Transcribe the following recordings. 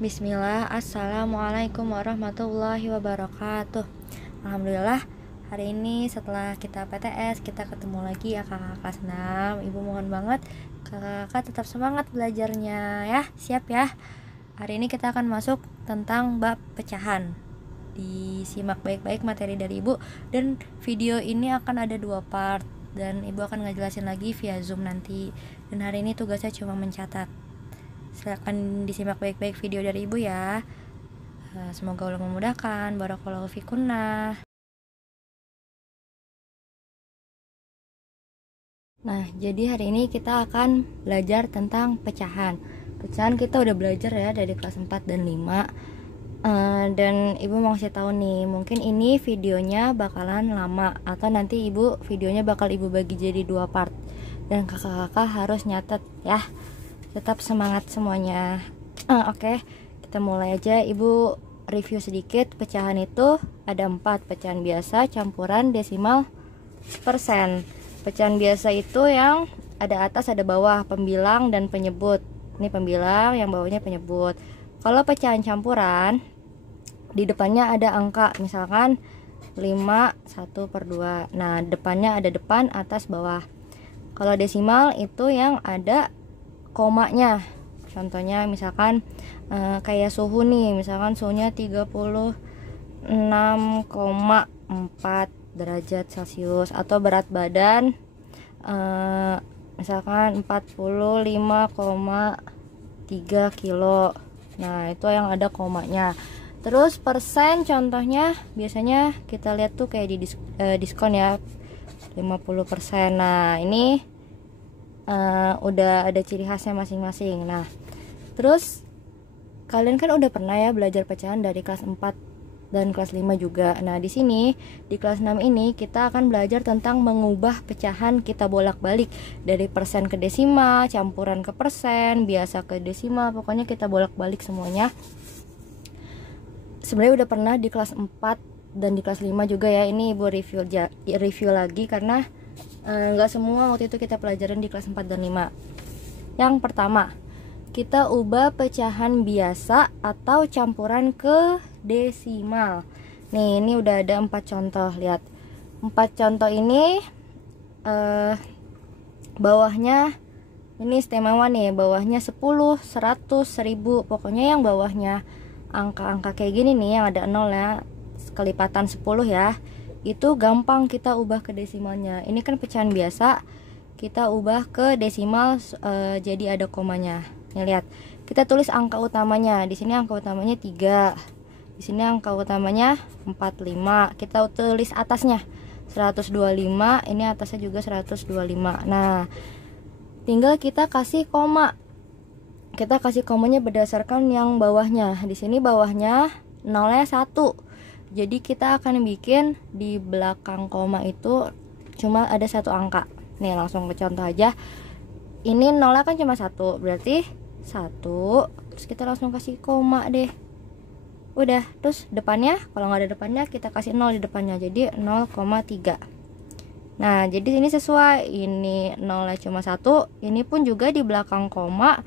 Bismillah, Assalamualaikum warahmatullahi wabarakatuh. Alhamdulillah, hari ini setelah kita PTS, kita ketemu lagi ya kakak kelas 6. Ibu mohon banget kakak tetap semangat belajarnya ya, siap ya. Hari ini kita akan masuk tentang bab pecahan. Disimak baik-baik materi dari ibu. Dan video ini akan ada 2 part, dan ibu akan ngejelasin lagi via Zoom nanti. Dan hari ini tugasnya cuma mencatat. Silakan disimak baik-baik video dari ibu ya. Semoga Allah memudahkan. Barakallahu fikunna. Nah, jadi hari ini kita akan belajar tentang pecahan. Pecahan kita udah belajar ya dari kelas 4 dan 5. Dan ibu mau kasih tahu nih, mungkin ini videonya bakalan lama, atau nanti ibu videonya bakal ibu bagi jadi 2 part. Dan kakak-kakak harus nyatet ya. Tetap semangat semuanya. Oke, kita mulai aja. Ibu review sedikit. Pecahan itu ada 4: pecahan biasa, campuran, desimal, persen. Pecahan biasa itu yang ada atas ada bawah, pembilang dan penyebut. Ini pembilang, yang bawahnya penyebut. Kalau pecahan campuran, di depannya ada angka, misalkan 5, 1/2. Nah, depannya ada depan, atas, bawah. Kalau desimal itu yang ada komanya. Contohnya misalkan kayak suhu nih, misalkan suhunya 36,4 derajat Celcius, atau berat badan misalkan 45,3 kilo. Nah, itu yang ada komanya. Terus persen contohnya biasanya kita lihat tuh kayak di diskon ya, 50%. Nah, ini udah ada ciri khasnya masing-masing. Nah, terus kalian kan udah pernah ya belajar pecahan dari kelas 4 dan kelas 5 juga. Nah, di sini di kelas 6 ini kita akan belajar tentang mengubah pecahan kita bolak-balik dari persen ke desimal, campuran ke persen, biasa ke desimal, pokoknya kita bolak-balik semuanya. Sebenarnya udah pernah di kelas 4 dan di kelas 5 juga ya. Ini ibu review lagi karena nggak semua waktu itu kita pelajarin di kelas 4 dan 5. Yang pertama, kita ubah pecahan biasa atau campuran ke desimal. Nih, ini udah ada 4 contoh. Lihat, 4 contoh ini bawahnya ini istimewa nih. Bawahnya 10, 100, 1000. Pokoknya yang bawahnya angka-angka kayak gini nih, yang ada 0 ya, kelipatan 10 ya, itu gampang kita ubah ke desimalnya. Ini kan pecahan biasa, kita ubah ke desimal jadi ada komanya. Nih lihat, kita tulis angka utamanya. Di sini angka utamanya 3. Di sini angka utamanya 45. Kita tulis atasnya 125, ini atasnya juga 125. Nah, tinggal kita kasih koma. Kita kasih komanya berdasarkan yang bawahnya. Di sini bawahnya nolnya 1. Jadi kita akan bikin di belakang koma itu cuma ada 1 angka. Nih, langsung ke contoh aja. Ini nolnya kan cuma 1, berarti 1. Terus kita langsung kasih koma deh. Udah, terus depannya, kalau nggak ada depannya kita kasih 0 di depannya, jadi 0,3. Nah, jadi ini sesuai. Ini nolnya cuma 1. Ini pun juga di belakang koma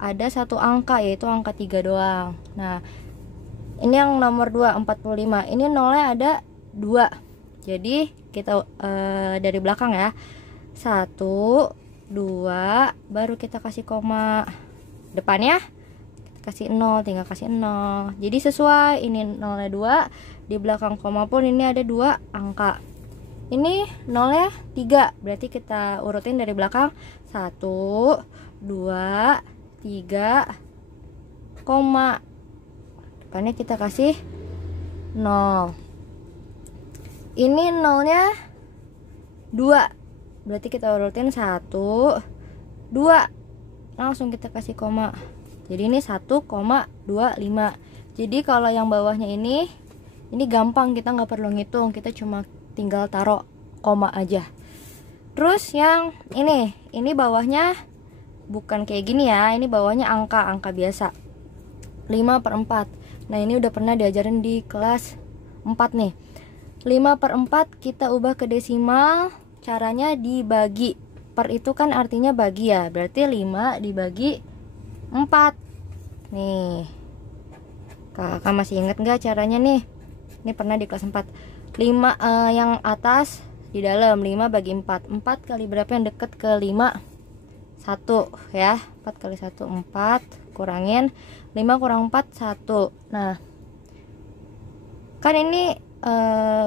ada 1 angka, yaitu angka 3 doang. Nah, ini yang nomor 2, 45. Ini nolnya ada 2. Jadi kita dari belakang ya. 1, 2, baru kita kasih koma. Depannya kita kasih 0, tinggal kasih 0. Jadi sesuai, ini nolnya 2, di belakang koma pun ini ada 2 angka. Ini nolnya 3, berarti kita urutin dari belakang. 1, 2, 3, koma. Depannya kita kasih 0. Ini nolnya 2, berarti kita urutin 1, 2, langsung kita kasih koma. Jadi ini 1,25. Jadi kalau yang bawahnya ini gampang, kita nggak perlu ngitung, kita cuma tinggal taruh koma aja. Terus yang ini bawahnya bukan kayak gini ya, ini bawahnya angka biasa, 5/4. Nah, ini udah pernah diajarin di kelas 4 nih. 5/4 kita ubah ke desimal, caranya dibagi. Per itu kan artinya bagi ya, berarti 5 dibagi 4. Nih, Kakak masih inget nggak caranya nih? Ini pernah di kelas 4. 5 yang atas di dalam, 5 bagi 4. 4 kali berapa yang deket ke 5? 1 ya. 4 kali 1 4, kurangin 5 kurang 4 1. Nah, kan ini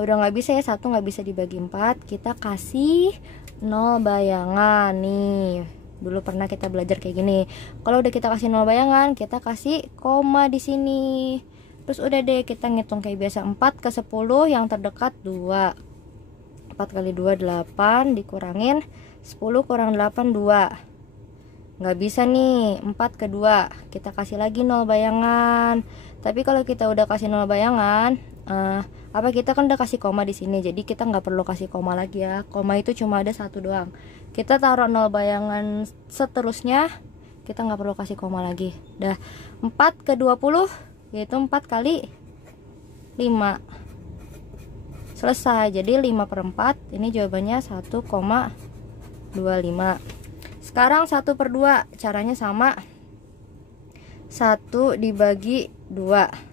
udah nggak bisa ya, 1 nggak bisa dibagi 4. Kita kasih 0 bayangan nih. Dulu pernah kita belajar kayak gini. Kalau udah kita kasih 0 bayangan, kita kasih koma di sini. Terus udah deh, kita ngitung kayak biasa. 4 ke 10 yang terdekat 2. 4 kali 2 8, dikurangin 10 kurang 8 2. Nggak bisa nih, 4 ke 2. Kita kasih lagi 0 bayangan. Tapi kalau kita udah kasih 0 bayangan, kita kan udah kasih koma di sini, jadi kita nggak perlu kasih koma lagi ya. Koma itu cuma ada 1 doang. Kita taruh 0 bayangan seterusnya, kita nggak perlu kasih koma lagi. Dah, 4 ke 20 yaitu 4 kali 5. Selesai. Jadi 5 per 4, ini jawabannya 1,25. Sekarang 1 per 2, caranya sama. 1 dibagi 2.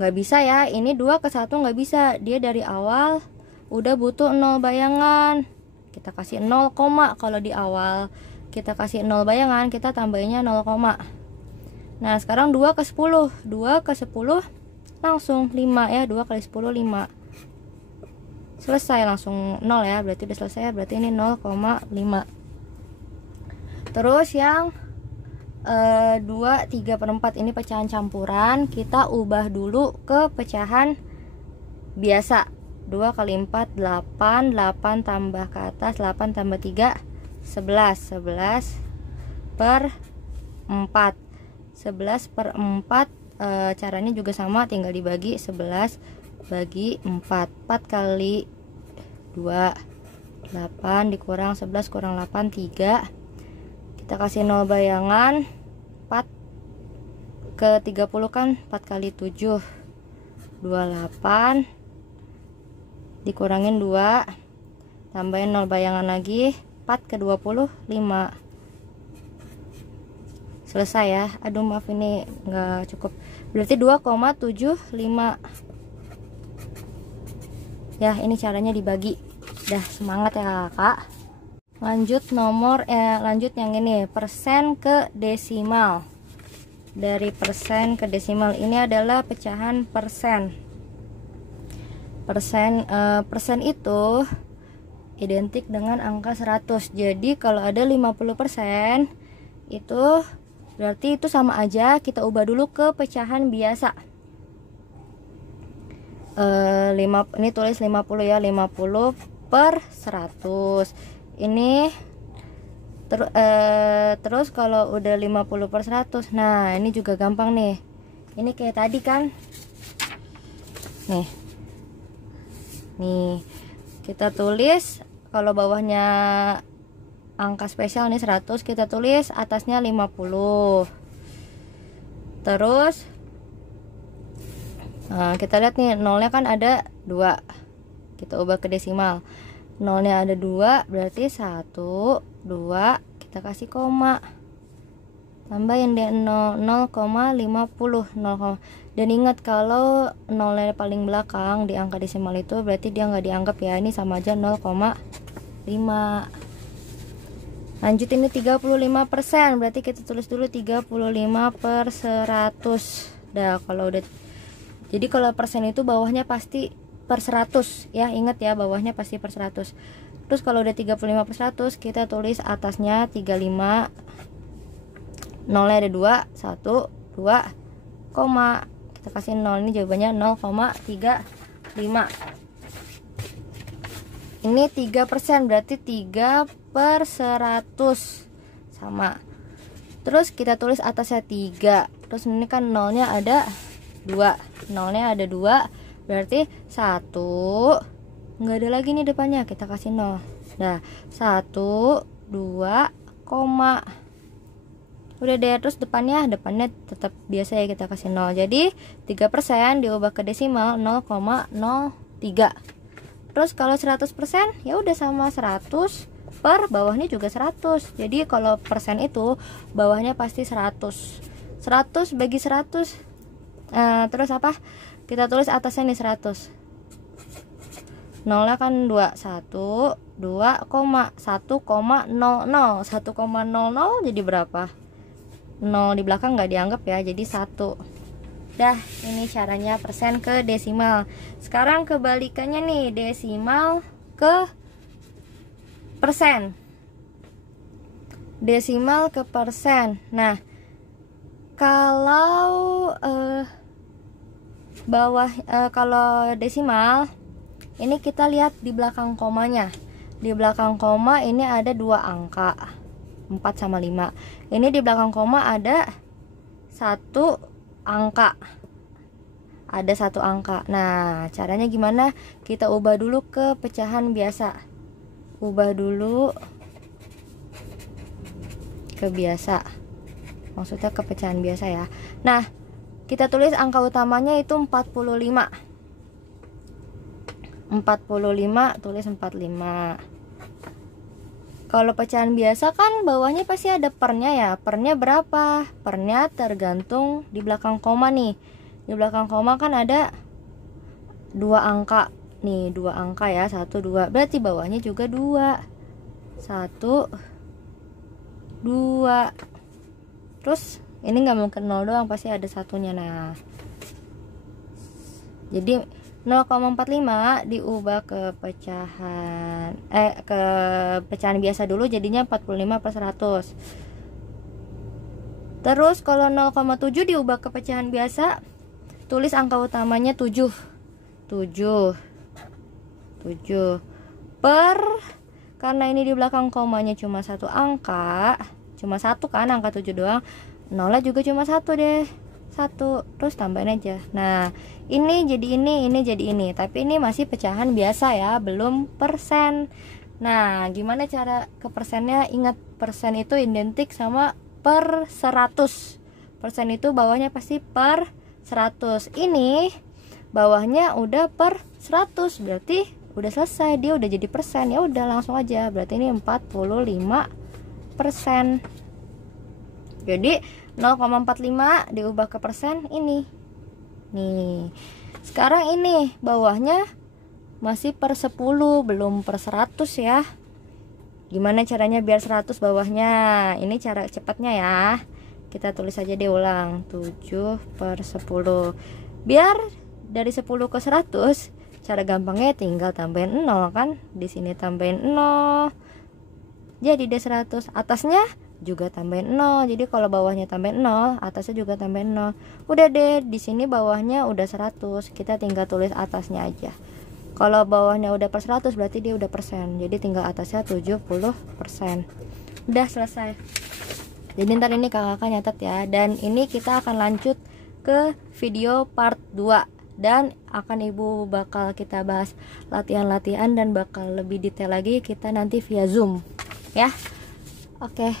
Nggak bisa ya, ini 2 ke 1 nggak bisa. Dia dari awal udah butuh 0 bayangan. Kita kasih 0, kalau di awal kita kasih 0 bayangan, kita tambahinnya 0, nah sekarang 2 ke 10. 2 ke 10 langsung 5 ya. 2 kali 10 5. Selesai, langsung 0 ya. Berarti udah selesai ya. Berarti ini 0,5. Terus yang 2 3 per 4 ini pecahan campuran, kita ubah dulu ke pecahan biasa. 2 kali 4 8, 8 tambah ke atas 8 tambah 3 11, 11 per 4. 11 per 4 caranya juga sama, tinggal dibagi 11 bagi 4. 4 kali 2 8, dikurang 11 kurang 8 3. Kita kasih 0 bayangan. 4 ke 30 kan 4 kali 7 28, dikurangin 2, tambahin 0 bayangan lagi. 4 ke 20 5. Selesai ya. Aduh maaf, ini nggak cukup. Berarti 2,75. Ya, ini caranya dibagi. Dah, semangat ya kakak. Lanjut lanjut yang ini, persen ke desimal. Dari persen ke desimal, ini adalah pecahan persen. Persen itu identik dengan angka 100. Jadi kalau ada 50%, itu berarti itu sama aja kita ubah dulu ke pecahan biasa. Ini tulis 50 ya, 50 per 100. Ini terus kalau udah 50 per 100, nah ini juga gampang nih. Ini kayak tadi kan, nih kita tulis, kalau bawahnya angka spesial nih 100, kita tulis atasnya 50. Terus kita lihat nih, nolnya kan ada 2, kita ubah ke desimal. Nolnya ada 2, berarti 1 2, kita kasih koma, tambahin deh 0,50. Dan ingat, kalau nolnya paling belakang di angka desimal itu berarti dia nggak dianggap ya. Ini sama aja 0,5. Lanjut, ini 35%, berarti kita tulis dulu 35 per 100. Dah, kalau udah, jadi kalau persen itu bawahnya pasti per 100 ya, ingat ya, bawahnya pasti per 100. Terus kalau udah 35 per 100, kita tulis atasnya 35, nolnya ada 2, 1 2, koma, kita kasih 0. Ini jawabannya 0,35. Ini 3%, berarti 3 per 100 sama. Terus kita tulis atasnya 3. Terus ini kan nolnya ada 2, berarti 1, nggak ada lagi nih depannya, kita kasih 0. Nah, 1 2, koma, udah deh. Terus depannya tetap biasa ya, kita kasih 0. Jadi 3% diubah ke desimal 0,03. Terus kalau 100%, ya udah sama 100 per bawahnya juga 100. Jadi kalau persen itu bawahnya pasti 100. 100 bagi 100 Terus apa, kita tulis atasnya nih 100. Nolnya kan 2, 1, 2,1,00. 1,00 jadi berapa? 0 di belakang nggak dianggap ya, jadi 1. Dah, ini caranya persen ke desimal. Sekarang kebalikannya nih, desimal ke persen. Desimal ke persen. Nah, kalau kalau desimal ini kita lihat di belakang komanya. Di belakang koma ini ada 2 angka, 4 sama 5. Ini di belakang koma ada 1 angka. Ada 1 angka. Nah, caranya gimana? Kita ubah dulu ke pecahan biasa. Ubah dulu ke biasa. Maksudnya ke pecahan biasa ya. Nah, kita tulis angka utamanya itu 45. 45, tulis 45. Kalau pecahan biasa kan bawahnya pasti ada pernya ya. Pernya berapa? Pernya tergantung di belakang koma nih. Di belakang koma kan ada 2 angka. Nih, 2 angka ya, 1, 2. Berarti bawahnya juga 2. 1, 2. Terus ini nggak mungkin 0 doang, pasti ada satunya. Nah, jadi 0,45 diubah ke pecahan biasa dulu, jadinya 45/100. Terus kalau 0,7 diubah ke pecahan biasa, tulis angka utamanya 7. 7 per, karena ini di belakang komanya cuma 1 angka, cuma 1 kan, angka 7 doang, nolnya juga cuma 1 deh, 1, terus tambahin aja. Nah, ini jadi ini jadi ini, tapi ini masih pecahan biasa ya, belum persen. Nah, gimana cara ke persennya? Ingat, persen itu identik sama per 100. Persen itu bawahnya pasti per 100. Ini bawahnya udah per 100, berarti udah selesai, dia udah jadi persen. Ya udah, langsung aja, berarti ini 45%. Jadi 0,45 diubah ke persen ini. Nih, sekarang ini bawahnya masih per 10, belum per 100 ya. Gimana caranya biar 100 bawahnya? Ini cara cepatnya ya. Kita tulis aja deh ulang, 7/10. Biar dari 10 ke 100, cara gampangnya tinggal tambahin 0 kan. Di sini tambahin 0. Jadi deh 100. Atasnya juga tambahin 0. Jadi kalau bawahnya tambahin 0, atasnya juga tambahin 0. Udah deh, di sini bawahnya udah 100. Kita tinggal tulis atasnya aja. Kalau bawahnya udah per 100 berarti dia udah persen. Jadi tinggal atasnya 70%. Udah selesai. Jadi ntar ini kakak nyatet ya. Dan ini kita akan lanjut ke video part 2. Dan akan ibu bakal kita bahas latihan-latihan dan bakal lebih detail lagi kita nanti via Zoom ya. Oke.